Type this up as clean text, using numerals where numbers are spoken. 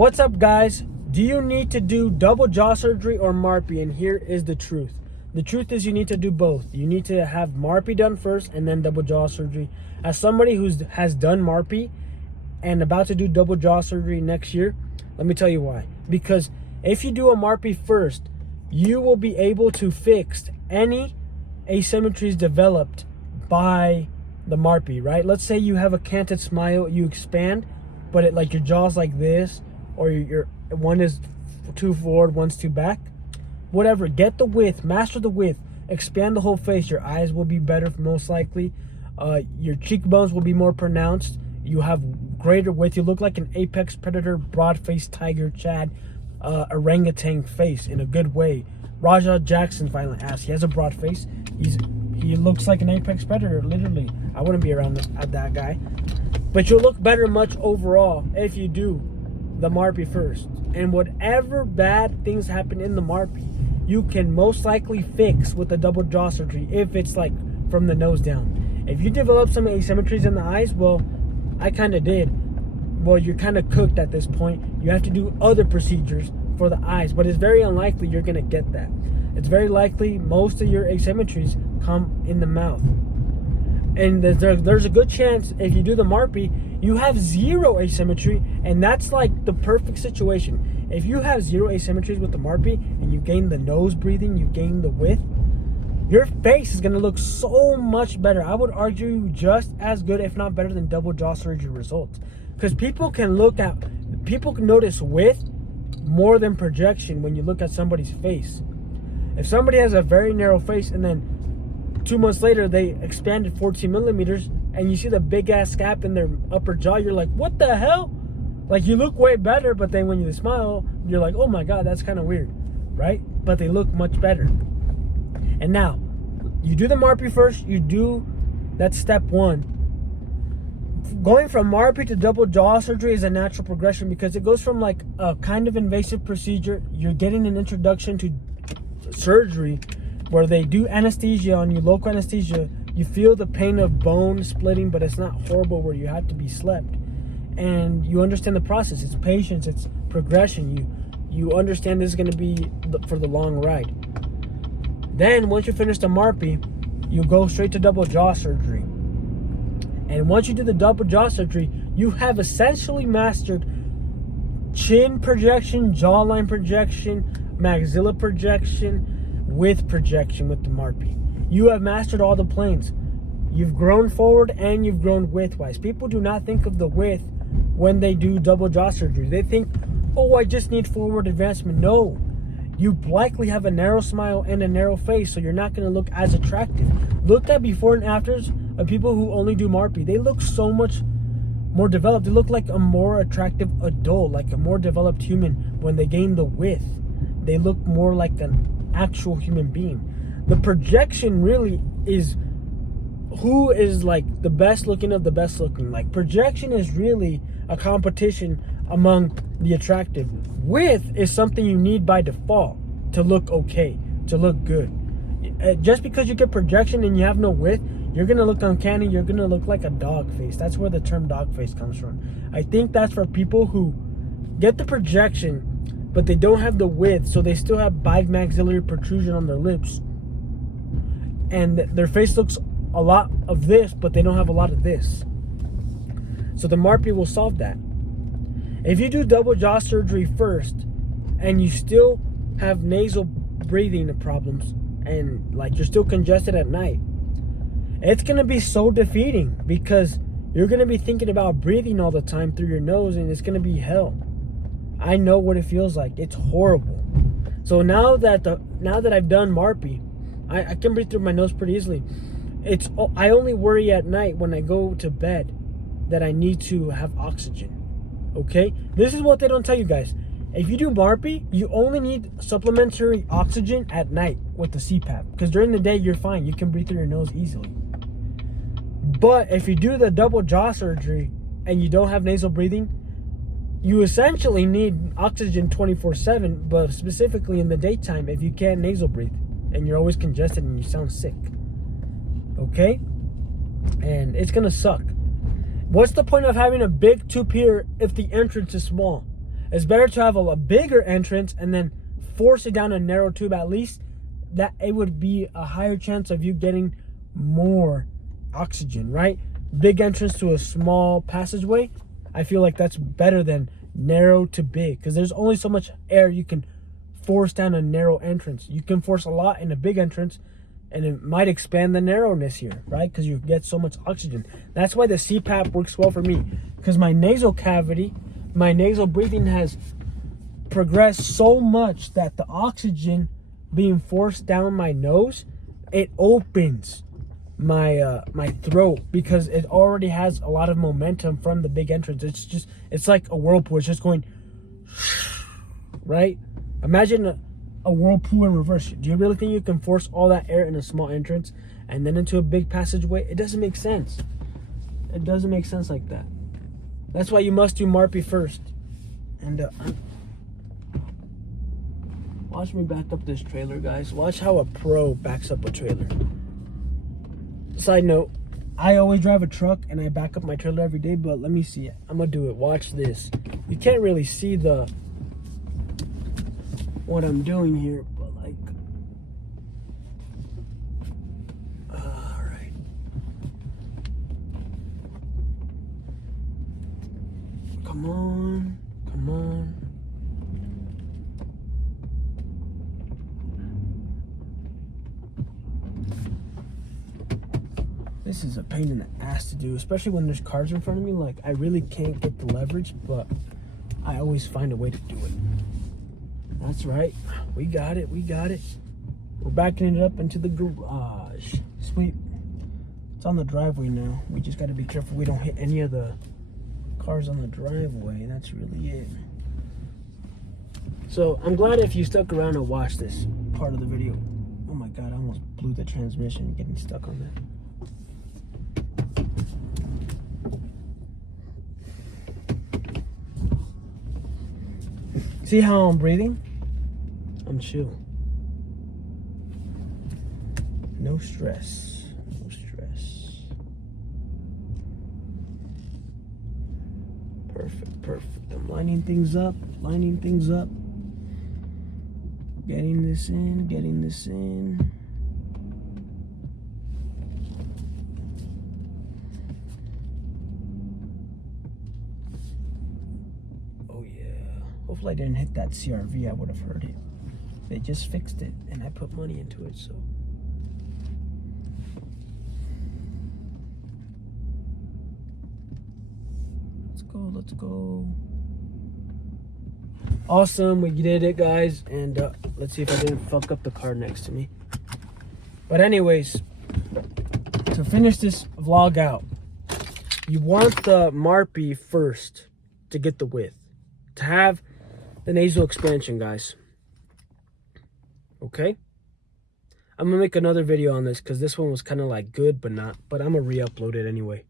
What's up, guys? Do you need to do double jaw surgery or MARPE? And here is the truth. The truth is you need to do both. You need to have MARPE done first and then double jaw surgery. As somebody who has done MARPE and about to do double jaw surgery next year, let me tell you why. Because if you do a MARPE first, you will be able to fix any asymmetries developed by the MARPE, right? Let's say you have a canted smile, you expand, but like your jaw's like this, or your one is too forward, one's too back. Whatever, get the width, master the width, expand the whole face. Your eyes will be better most likely. Your cheekbones will be more pronounced. You have greater width. You look like an apex predator, broad-faced tiger, Chad, orangutan face in a good way. Raja Jackson finally asked. He has a broad face. He looks like an apex predator, literally. I wouldn't be around that guy. But you'll look better much overall if you do the MARPE first. And whatever bad things happen in the MARPE, you can most likely fix with the double jaw surgery if it's like from the nose down. If you develop some asymmetries in the eyes, well, I kind of did. Well, you're kind of cooked at this point. You have to do other procedures for the eyes, but it's very unlikely you're going to get that. It's very likely most of your asymmetries come in the mouth. And there's a good chance if you do the MARPE, you have zero asymmetry, and that's like the perfect situation. If you have zero asymmetries with the MARPE and you gain the nose breathing, you gain the width, your face is going to look so much better. I would argue just as good, if not better, than double jaw surgery results. Because people can notice width more than projection when you look at somebody's face. If somebody has a very narrow face and then 2 months later they expanded 14 millimeters and you see the big ass gap in their upper jaw, you're like, what the hell? Like, you look way better, but then when you smile, you're like, oh my God, that's kind of weird, right? But they look much better. And now, you do the MARPE first, that's step one. Going from MARPE to double jaw surgery is a natural progression because it goes from like a kind of invasive procedure. You're getting an introduction to surgery where they do anesthesia on you, local anesthesia. You feel the pain of bone splitting, but it's not horrible where you have to be slept. And you understand the process. It's patience, it's progression. You understand this is going to be for the long ride. Then once you finish the MARPE, you go straight to double jaw surgery. And once you do the double jaw surgery, you have essentially mastered chin projection, jawline projection, maxilla projection, width projection with the MARPE. You have mastered all the planes. You've grown forward and you've grown widthwise. People do not think of the width when they do double jaw surgery. They think, oh, I just need forward advancement. No, you likely have a narrow smile and a narrow face, so you're not going to look as attractive. Look at before and afters of people who only do MARPE. They look so much more developed. They look like a more attractive adult, like a more developed human when they gain the width. They look more like an actual human being. The projection really is who is like the best looking of the best looking. Like, projection is really a competition among the attractive. Width is something you need by default to look okay, to look good. Just because you get projection and you have no width, you're gonna look uncanny. You're gonna look like a dog face. That's where the term dog face comes from. I think that's for people who get the projection but they don't have the width, so they still have bimaxillary protrusion on their lips, and their face looks a lot of this, but they don't have a lot of this. So the MARPE will solve that. If you do double jaw surgery first and you still have nasal breathing problems and like you're still congested at night, it's gonna be so defeating because you're gonna be thinking about breathing all the time through your nose, and it's gonna be hell. I know what it feels like. It's horrible. So now that I've done MARPE, I can breathe through my nose pretty easily. I only worry at night when I go to bed that I need to have oxygen. Okay? This is what they don't tell you guys. If you do MARPE, you only need supplementary oxygen at night with the CPAP. Because during the day, you're fine. You can breathe through your nose easily. But if you do the double jaw surgery and you don't have nasal breathing, you essentially need oxygen 24/7, but specifically in the daytime if you can't nasal breathe and you're always congested and you sound sick. Okay? And it's gonna suck. What's the point of having a big tube here if the entrance is small? It's better to have a bigger entrance and then force it down a narrow tube. At least that it would be a higher chance of you getting more oxygen, right? Big entrance to a small passageway, I feel like that's better than narrow to big, because there's only so much air you can force down a narrow entrance. You can force a lot in a big entrance and it might expand the narrowness here, right? Because you get so much oxygen. That's why the CPAP works well for me, because my nasal cavity, my nasal breathing has progressed so much that the oxygen being forced down my nose, it opens my my throat, because it already has a lot of momentum from the big entrance. It's like a whirlpool. It's just going right. Imagine a whirlpool in reverse. Do you really think you can force all that air in a small entrance and then into a big passageway? It doesn't make sense. It doesn't make sense like that. That's why you must do MARPE first. And watch me back up this trailer, guys. Watch how a pro backs up a trailer. Side note, I always drive a truck and I back up my trailer every day, but let me see it. I'm gonna do it. Watch this. You can't really see what I'm doing here, but like, all right. Come on, come on. This is a pain in the ass to do, especially when there's cars in front of me. Like, I really can't get the leverage, but I always find a way to do it. That's right. We got it. We got it. We're backing it up into the garage. Sweet. It's on the driveway now. We just got to be careful we don't hit any of the cars on the driveway. That's really it. So, I'm glad if you stuck around and watched this part of the video. Oh my God, I almost blew the transmission getting stuck on that. See how I'm breathing? I'm chill. No stress. No stress. Perfect, perfect. I'm lining things up, lining things up. Getting this in, getting this in. Hopefully I didn't hit that CRV, I would have heard it. They just fixed it and I put money into it, so. Let's go, let's go. Awesome, we did it, guys. And let's see if I didn't fuck up the car next to me. But anyways, to finish this vlog out, you want the MARPE first to get the width. To have the nasal expansion, guys. Okay? I'm gonna make another video on this because this one was kind of like good but not, but I'm gonna re-upload it anyway.